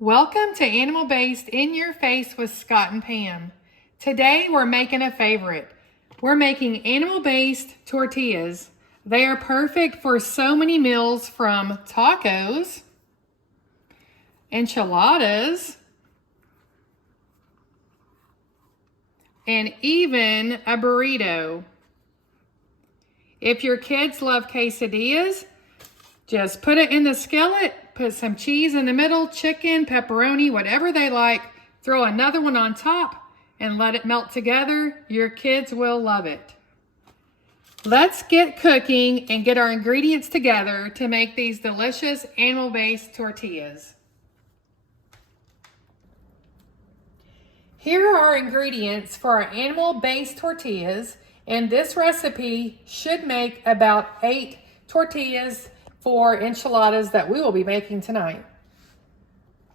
Welcome to Animal Based in Your Face with Scott and Pam. Today we're making a favorite. We're making animal-based tortillas. They are perfect for so many meals, from tacos, enchiladas, and even a burrito. If your kids love quesadillas, just put it in the skillet, put some cheese in the middle, chicken, pepperoni, whatever they like, throw another one on top, and let it melt together. Your kids will love it. Let's get cooking and get our ingredients together to make these delicious animal-based tortillas. Here are our ingredients for our animal-based tortillas, and this recipe should make about 8 tortillas for enchiladas that we will be making tonight.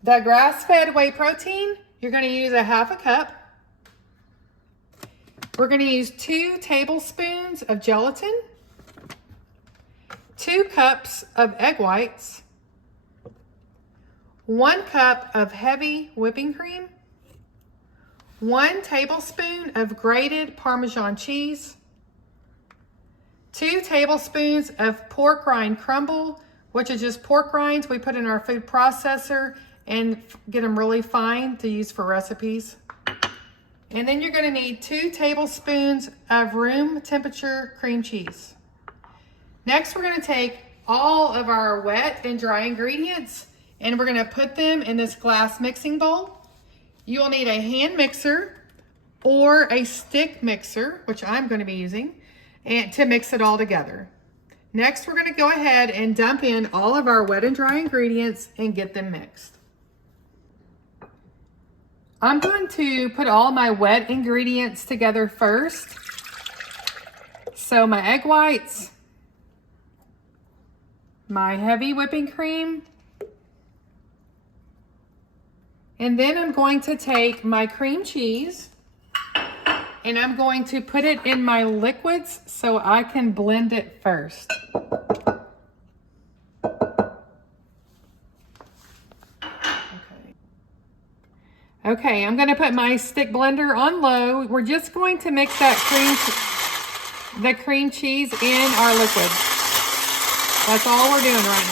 The grass-fed whey protein, you're going to use a half a cup. We're going to use 2 tablespoons of gelatin, 2 cups of egg whites, 1 cup of heavy whipping cream, 1 tablespoon of grated Parmesan cheese, 2 tablespoons of pork rind crumble, which is just pork rinds we put in our food processor and get them really fine to use for recipes. And then you're going to need 2 tablespoons of room temperature cream cheese. Next, we're going to take all of our wet and dry ingredients and we're going to put them in this glass mixing bowl. You will need a hand mixer or a stick mixer, which I'm going to be using, and to mix it all together. Next, we're going to go ahead and dump in all of our wet and dry ingredients and get them mixed. I'm going to put all my wet ingredients together first. So my egg whites, my heavy whipping cream, and then I'm going to take my cream cheese and I'm going to put it in my liquids so I can blend it first. Okay, I'm going to put my stick blender on low. We're just going to mix that the cream cheese in our liquid. That's all we're doing right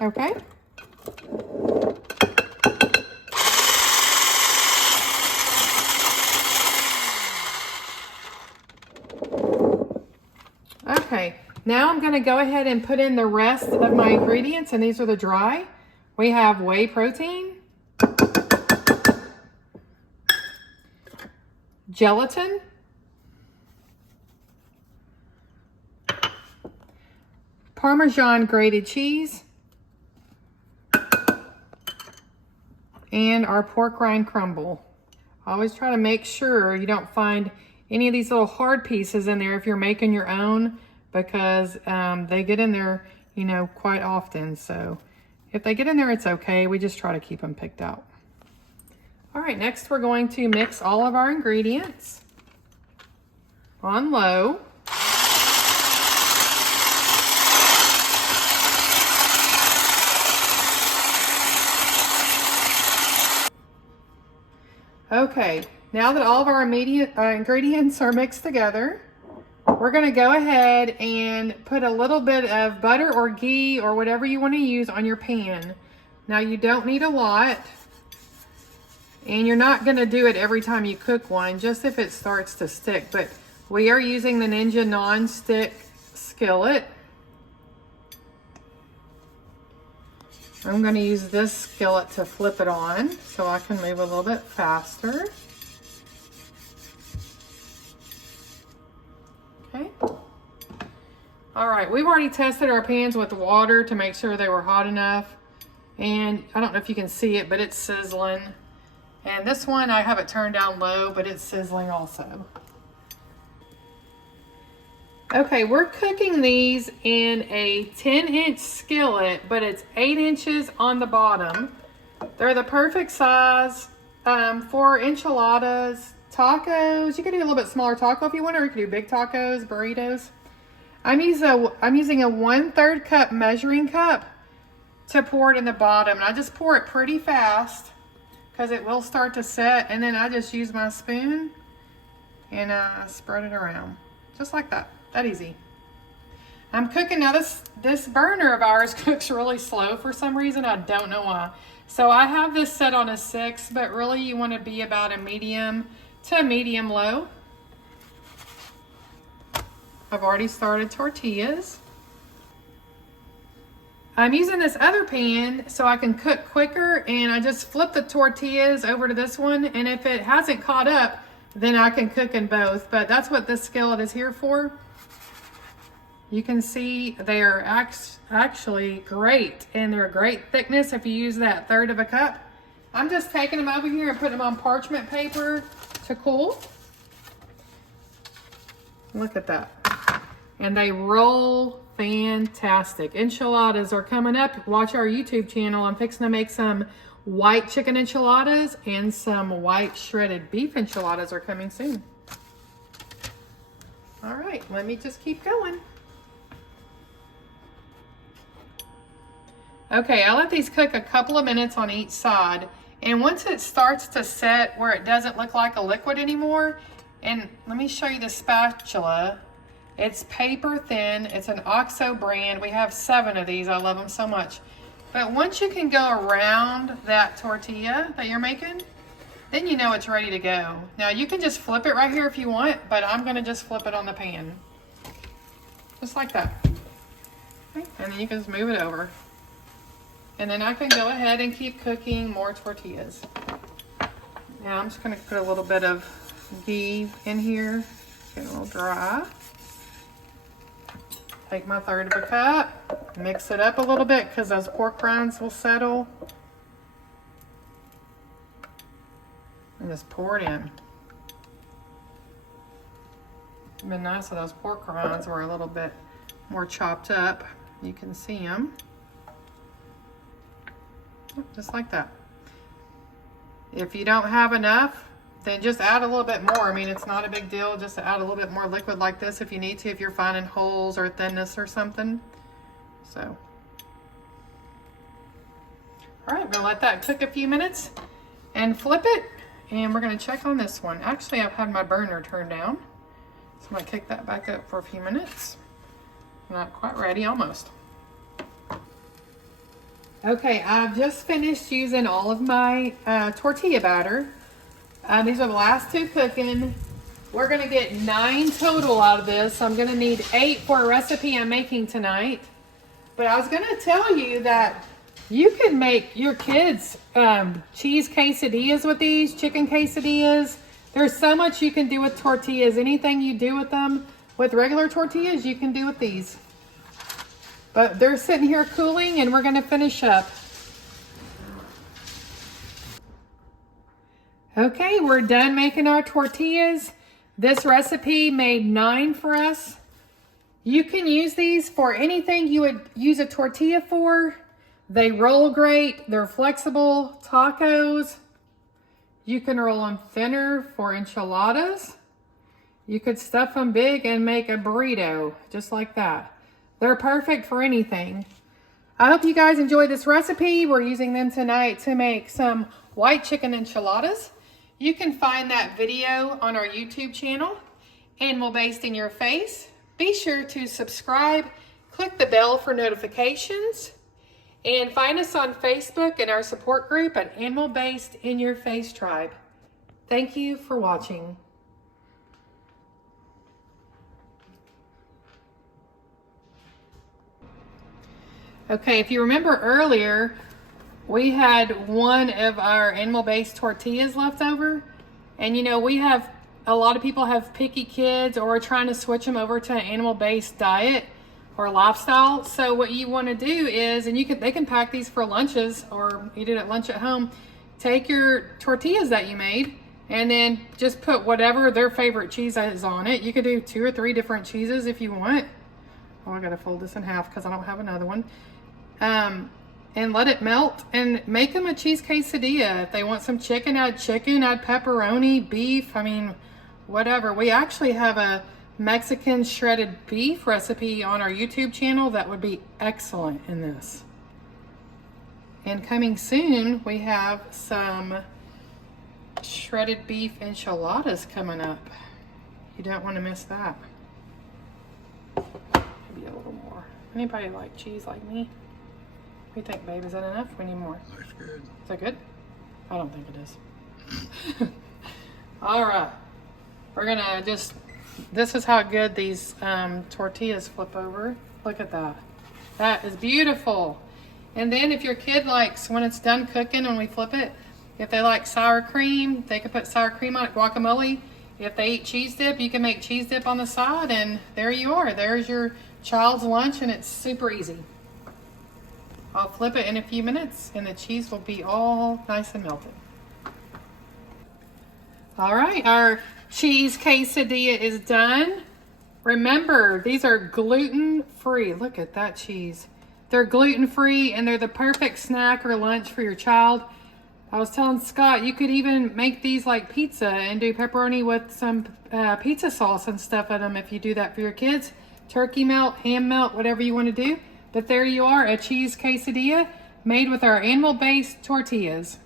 now. Okay. Okay, now I'm going to go ahead and put in the rest of my ingredients, and these are the dry. We have whey protein, gelatin, Parmesan grated cheese, and our pork rind crumble. Always try to make sure you don't find any of these little hard pieces in there if you're making your own, because they get in there, you know, quite often. So if they get in there, it's okay. We just try to keep them picked out. All right, next we're going to mix all of our ingredients on low. Okay, now that all of our ingredients are mixed together, we're going to go ahead and put a little bit of butter or ghee or whatever you want to use on your pan. Now, you don't need a lot, and you're not going to do it every time you cook one, just if it starts to stick. But we are using the Ninja non-stick skillet. I'm going to use this skillet to flip it on so I can move a little bit faster. Okay. All right, we've already tested our pans with water to make sure they were hot enough. And I don't know if you can see it, but it's sizzling. And this one, I have it turned down low, but it's sizzling also. Okay, we're cooking these in a 10-inch skillet, but it's 8 inches on the bottom. They're the perfect size for enchiladas, tacos. You can do a little bit smaller taco if you want, or you can do big tacos, burritos. I'm using a 1/3 cup measuring cup to pour it in the bottom. And I just pour it pretty fast because it will start to set. And then I just use my spoon and spread it around. Just like that. That easy. I'm cooking, now this burner of ours cooks really slow for some reason. I don't know why. So I have this set on a 6, but really you want to be about a medium to medium low. I've already started tortillas. I'm using this other pan so I can cook quicker, and I just flip the tortillas over to this one, and if it hasn't caught up, then I can cook in both, but that's what this skillet is here for. You can see they are actually great, and they're a great thickness if you use that 1/3 of a cup. I'm just taking them over here and putting them on parchment paper to cool. Look at that. And they roll fantastic. Enchiladas are coming up. Watch our YouTube channel. I'm fixing to make some white chicken enchiladas, and some white shredded beef enchiladas are coming soon. All right, let me just keep going. Okay, I let these cook a couple of minutes on each side, and once it starts to set where it doesn't look like a liquid anymore, and let me show you the spatula. It's paper thin. It's an OXO brand. We have 7 of these. I love them so much. But once you can go around that tortilla that you're making, then you know it's ready to go. Now you can just flip it right here if you want, but I'm gonna just flip it on the pan. Just like that. Okay. And then you can just move it over. And then I can go ahead and keep cooking more tortillas. Now I'm just gonna put a little bit of ghee in here. Get a little dry. Take my 1/3 of a cup, mix it up a little bit because those pork rinds will settle. And just pour it in. It'd been nice if those pork rinds were a little bit more chopped up. You can see them. Just like that. If you don't have enough, then just add a little bit more. I mean, it's not a big deal just to add a little bit more liquid like this if you need to, if you're finding holes or thinness or something. So, all right, we're gonna let that cook a few minutes and flip it, and we're gonna check on this one. Actually, I've had my burner turned down, so I'm gonna kick that back up for a few minutes. Not quite ready, almost. Okay, I've just finished using all of my tortilla batter. These are the last 2 cooking. We're gonna get 9 total out of this. So I'm gonna need 8 for a recipe I'm making tonight. But I was gonna tell you that you can make your kids cheese quesadillas with these, chicken quesadillas. There's so much you can do with tortillas. Anything you do with them with regular tortillas, you can do with these. But they're sitting here cooling, and we're gonna finish up. Okay, we're done making our tortillas. This recipe made 9 for us. You can use these for anything you would use a tortilla for. They roll great, they're flexible. Tacos. You can roll them thinner for enchiladas. You could stuff them big and make a burrito, just like that. They're perfect for anything. I hope you guys enjoyed this recipe. We're using them tonight to make some white chicken enchiladas. You can find that video on our YouTube channel, Animal Based in Your Face. Be sure to subscribe, click the bell for notifications, and find us on Facebook and our support group at Animal Based in Your Face Tribe. Thank you for watching. Okay, if you remember earlier, we had one of our animal-based tortillas left over. And you know, we have, a lot of people have picky kids or are trying to switch them over to an animal-based diet or lifestyle. So what you want to do is, and they can pack these for lunches or eat it at lunch at home. Take your tortillas that you made and then just put whatever their favorite cheese is on it. You could do 2 or 3 different cheeses if you want. Oh, I gotta fold this in half because I don't have another one. And let it melt and make them a cheese quesadilla. If they want some chicken, add pepperoni, beef, I mean, whatever. We actually have a Mexican shredded beef recipe on our YouTube channel that would be excellent in this. And coming soon, we have some shredded beef enchiladas coming up. You don't want to miss that. Maybe a little more. Anybody like cheese like me? What do you think, babe? Is that enough? We need more. That's good. Is that good? I don't think it is. All right. We're gonna just, this is how good these tortillas flip over. Look at that. That is beautiful. And then if your kid likes, when it's done cooking, when we flip it, if they like sour cream, they can put sour cream on it, guacamole. If they eat cheese dip, you can make cheese dip on the side, and there you are. There's your child's lunch, and it's super easy. I'll flip it in a few minutes, and the cheese will be all nice and melted. All right, our cheese quesadilla is done. Remember, these are gluten-free. Look at that cheese. They're gluten-free, and they're the perfect snack or lunch for your child. I was telling Scott, you could even make these like pizza and do pepperoni with some pizza sauce and stuff in them if you do that for your kids. Turkey melt, ham melt, whatever you want to do. But there you are, a cheese quesadilla made with our animal-based tortillas.